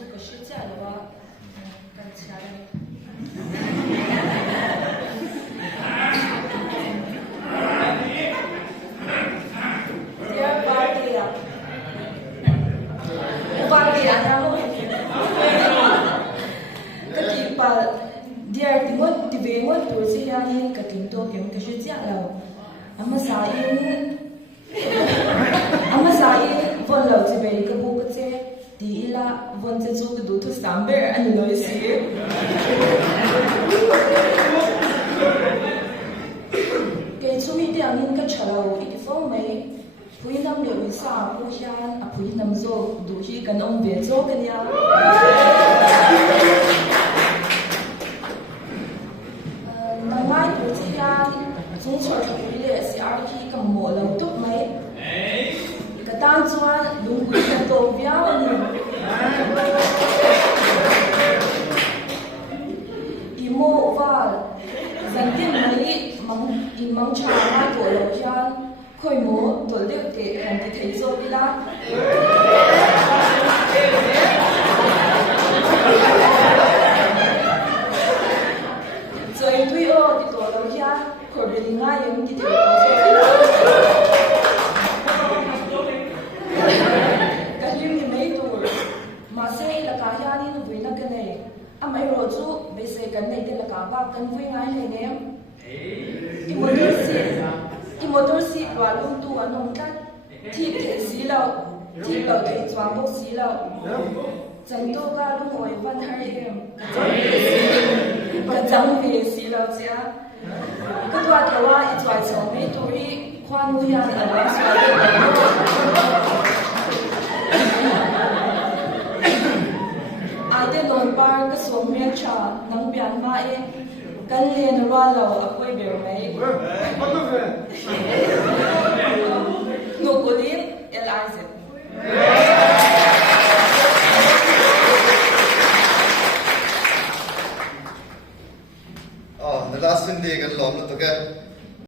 做个实践的话，干起来了。Dear party à, party à nào cái gì bà dear thì mất thì về mất tuổi sẽ ra nên cái tính tôi kiếm cái sự dạng là ama sa in von lo che be ka bu ka che ti ila von che chu ka du thu samber an noi si ke chu mi ti angin ka chalo I fo mai pui nam le wi sa pu hian a pui nam zo du hi kan om ve zo kan ya na mai pu chi hian chung chor thoi le si ar ki kam mo lo tuk mai ka tan chuan lung ui ka to viao ni I mo wal zan tin mai mang cha ma to lo hian khoi mo to le te han ti thei zo pila rồi tuy ô thì tổ đầu ra khỏi bên ngay những cái điều cái gì thì mấy tuổi mà xe là cả gia đình với nó cái này anh mấy rồi chú bây giờ cái này thì là cả ba cần với ngay này nè Imotorsi và lung tu anh ông cắt thì thể xí lâu thì lâu thể choáng bốc xí lâu chẳng tô ca lúc ngồi văn hai em cái chẳng về xí lâu chứ cái toa cái wa ít vài chỗ mấy tuổi khoan nuôi hàng ở đó ai tên nồi bar cái xuống miếng trà nắng biển mai cần liền ra lầu ở quê biểu mấy nụ của điên Eliza the last Sunday kan lom lo to ka